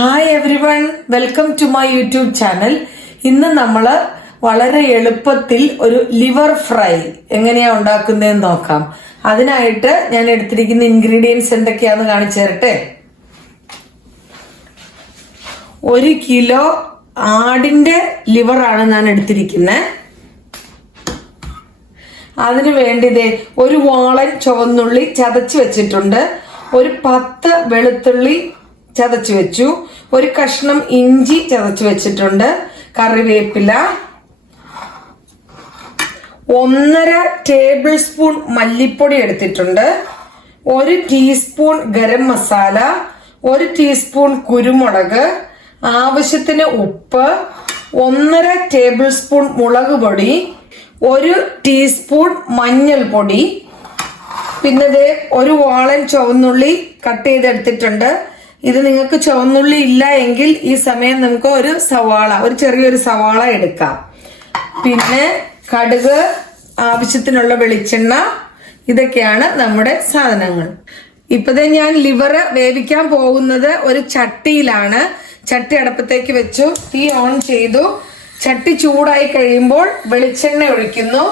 Hi everyone welcome to my YouTube channel ഇന്ന് നമ്മൾ വളരെ എളുപ്പത്തിൽ ഒരു ലിവർ ഫ്രൈ എങ്ങനെയാ ഉണ്ടാക്കുന്നതെന്ന് നോക്കാം. അതിനായിട്ട് ഞാൻ എടുത്തിരിക്കുന്ന ഇൻഗ്രീഡിയൻസ് എന്തൊക്കെയാന്ന് കാണിച്ചു തരട്ടെ? ഒരു കിലോ ആടിന്റെ ലിവറാണ് ഞാൻ എടുത്തിരിക്കുന്നത് അതിന് വേണ്ടിതേ ഒരു വാളൻ ചുവന്നുള്ളി ചതച്ച് വെച്ചിട്ടുണ്ട്. ഒരു പത്ത് വെളുത്തുള്ളി ചതച്ച് വെച്ചു. ഒരു കഷ്ണം ഇഞ്ചി ചതച്ച് വെച്ചിട്ടുണ്ട്. കറിവേപ്പില. ഒന്നര ടേബിൾ സ്പൂൺ മല്ലിപ്പൊടി എടുത്തിട്ടുണ്ട്. ഒരു ടീസ്പൂൺ ഗരം മസാല. ഒരു ടീസ്പൂൺ കുരുമുളക്. ആവശ്യത്തിന് ഉപ്പ്. ഒന്നര ടേബിൾ സ്പൂൺ മുളക് പൊടി. ഒരു ടീസ്പൂൺ മഞ്ഞൾപ്പൊടി പിന്നെ ഒരു വാളൻ ചുവന്നുള്ളി കട്ട് ചെയ്തെടുത്തിട്ടുണ്ട്. ഇത് നിങ്ങൾക്ക് ചുവന്നുള്ളി ഇല്ല എങ്കിൽ ഈ സമയം നമുക്ക് ഒരു സവാള ഒരു ചെറിയൊരു സവാള എടുക്കാം. പിന്നെ കടുക് ആവശ്യത്തിനുള്ള വെളിച്ചെണ്ണ ഇതൊക്കെയാണ് നമ്മുടെ സാധനങ്ങൾ. ഇപ്പതേ ഞാൻ ലിവർ വേവിക്കാൻ പോകുന്നത് ഒരു ചട്ടിയിലാണ്. ചട്ടി അടുപ്പത്തേക്ക് വെച്ചു തീ ഓൺ ചെയ്തു. ചട്ടി ചൂടായി കഴിയുമ്പോൾ വെളിച്ചെണ്ണ ഒഴിക്കുന്നു.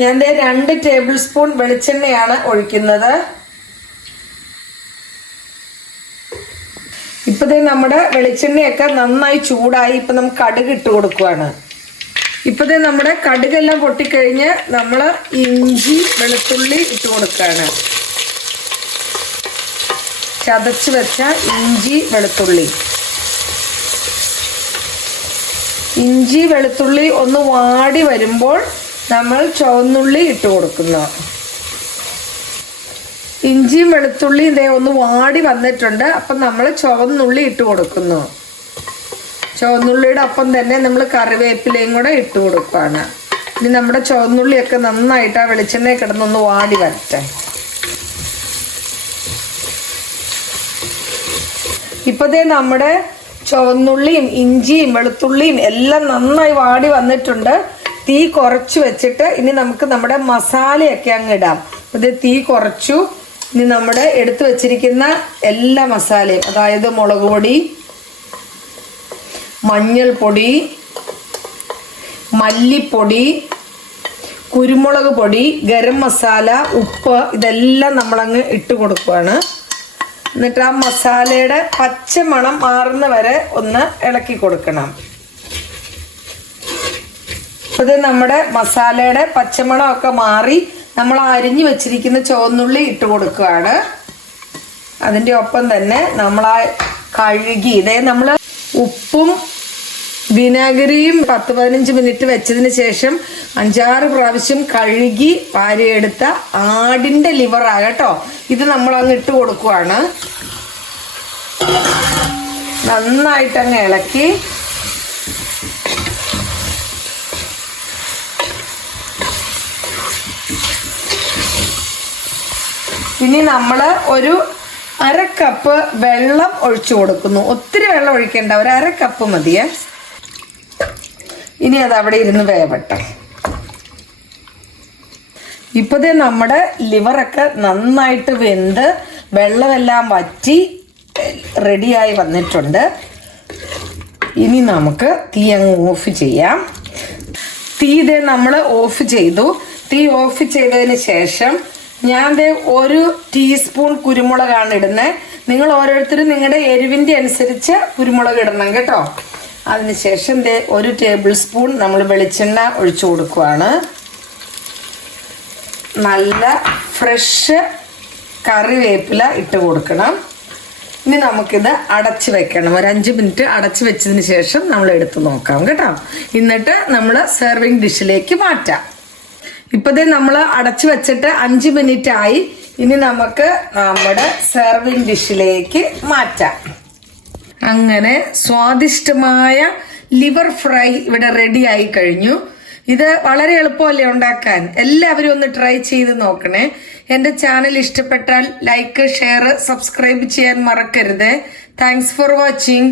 ഞാൻ രണ്ട് ടേബിൾ സ്പൂൺ വെളിച്ചെണ്ണയാണ് ഒഴിക്കുന്നത്. ഇപ്പതേ നമ്മുടെ വെളിച്ചെണ്ണയൊക്കെ നന്നായി ചൂടായി ഇപ്പൊ നമുക്ക് കടുക് ഇട്ട് കൊടുക്കുവാണ്. ഇപ്പതേ നമ്മുടെ കടുകെല്ലാം പൊട്ടിക്കഴിഞ്ഞ് നമ്മൾ ഇഞ്ചി വെളുത്തുള്ളി ഇട്ട് കൊടുക്കുകയാണ് ചതച്ച് വെച്ച ഇഞ്ചി വെളുത്തുള്ളി. ഇഞ്ചി വെളുത്തുള്ളി ഒന്ന് വാടി വരുമ്പോൾ നമ്മൾ ചുവന്നുള്ളി ഇട്ട് കൊടുക്കുന്നു. ഇഞ്ചിയും വെളുത്തുള്ളിയും ഇതേ ഒന്ന് വാടി വന്നിട്ടുണ്ട്. അപ്പം നമ്മൾ ചുവന്നുള്ളി ഇട്ട് കൊടുക്കുന്നു. ചുവന്നുള്ളിയുടെ ഒപ്പം തന്നെ നമ്മൾ കറിവേപ്പിലയും കൂടെ ഇട്ട് കൊടുക്കുകയാണ്. ഇനി നമ്മുടെ ചുവന്നുള്ളിയൊക്കെ നന്നായിട്ട് ആ വെളിച്ചെണ്ണയിൽ കിടന്നൊന്ന് വാടി വരട്ടെ. ഇപ്പതേ നമ്മുടെ ചുവന്നുള്ളിയും ഇഞ്ചിയും വെളുത്തുള്ളിയും എല്ലാം നന്നായി വാടി വന്നിട്ടുണ്ട്. തീ കുറച്ച് വെച്ചിട്ട് ഇനി നമുക്ക് നമ്മുടെ മസാലയൊക്കെ അങ്ങ് ഇടാം. ഇത് തീ കുറച്ചു. ഇനി നമ്മുടെ എടുത്തു വച്ചിരിക്കുന്ന എല്ലാ മസാലയും അതായത് മുളക് പൊടി മഞ്ഞൾപ്പൊടി മല്ലിപ്പൊടി കുരുമുളക് പൊടി ഗരം മസാല ഉപ്പ് ഇതെല്ലാം നമ്മളങ്ങ് ഇട്ട് കൊടുക്കുകയാണ് എന്നിട്ട് ആ മസാലയുടെ പച്ച മണം മാറുന്ന വരെ ഒന്ന് ഇളക്കി കൊടുക്കണം. ഇത് നമ്മുടെ മസാലയുടെ പച്ചമണമൊക്കെ മാറി നമ്മൾ അരിഞ്ഞു വെച്ചിരിക്കുന്ന ചുവന്നുള്ളി ഇട്ട് കൊടുക്കുകയാണ്. അതിന്റെ ഒപ്പം തന്നെ നമ്മൾ ആ കഴുകി ഇതേ നമ്മൾ ഉപ്പും വിനാഗിരിയും പത്ത് പതിനഞ്ച് മിനിറ്റ് വെച്ചതിന് ശേഷം അഞ്ചാറ് പ്രാവശ്യം കഴുകി വാരിയെടുത്ത ആടിന്റെ ലിവറാ കേട്ടോ. ഇത് നമ്മൾ അങ്ങ് ഇട്ട് കൊടുക്കുവാണ്. നന്നായിട്ട് അങ്ങ് ഇളക്കി ഇനി നമ്മൾ ഒരു അര കപ്പ് വെള്ളം ഒഴിച്ചു കൊടുക്കുന്നു. ഒത്തിരി വെള്ളം ഒഴിക്കേണ്ട ഒരു അര കപ്പ് മതിയേ ഇനി അത് അവിടെ ഇരുന്ന് വേവട്ടെ. ഇപ്പതേ നമ്മുടെ ലിവറൊക്കെ നന്നായിട്ട് വെന്ത് വെള്ളമെല്ലാം വറ്റി റെഡിയായി വന്നിട്ടുണ്ട്. ഇനി നമുക്ക് തീ അങ്ങ് ഓഫ് ചെയ്യാം. തീ ഇതേ നമ്മൾ ഓഫ് ചെയ്തു. തീ ഓഫ് ചെയ്തതിന് ശേഷം ഞാൻ ഒരു ടീസ്പൂൺ കുരുമുളകാണ് ഇടുന്നത് നിങ്ങൾ ഓരോരുത്തരും നിങ്ങളുടെ എരിവിന്റെ അനുസരിച്ച് കുരുമുളക് ഇടണം കേട്ടോ. അതിനുശേഷം ദേ ഒരു ടേബിൾ സ്പൂൺ നമ്മൾ വെളിച്ചെണ്ണ ഒഴിച്ചു കൊടുക്കുവാണ്. നല്ല ഫ്രഷ് കറിവേപ്പില ഇട്ട് കൊടുക്കണം. ഇനി നമുക്കിത് അടച്ച് വെക്കണം. ഒരു അഞ്ച് മിനിറ്റ് അടച്ച് വെച്ചതിന് ശേഷം നമ്മൾ എടുത്ത് നോക്കാം കേട്ടോ. എന്നിട്ട് നമ്മൾ സെർവിങ് ഡിഷിലേക്ക് മാറ്റാം. ഇപ്പതേ നമ്മൾ അടച്ചു വെച്ചിട്ട് അഞ്ച് മിനിറ്റ് ആയി. ഇനി നമുക്ക് നമ്മുടെ സെർവിങ് ഡിഷിലേക്ക് മാറ്റാം. അങ്ങനെ സ്വാദിഷ്ടമായ ലിവർ ഫ്രൈ ഇവിടെ റെഡി ആയി കഴിഞ്ഞു. ഇത് വളരെ എളുപ്പമല്ലേ ഉണ്ടാക്കാൻ? എല്ലാവരും ഒന്ന് ട്രൈ ചെയ്ത് നോക്കണേ. എന്റെ ചാനൽ ഇഷ്ടപ്പെട്ടാൽ ലൈക്ക് ഷെയർ സബ്സ്ക്രൈബ് ചെയ്യാൻ മറക്കരുത്. Thanks for watching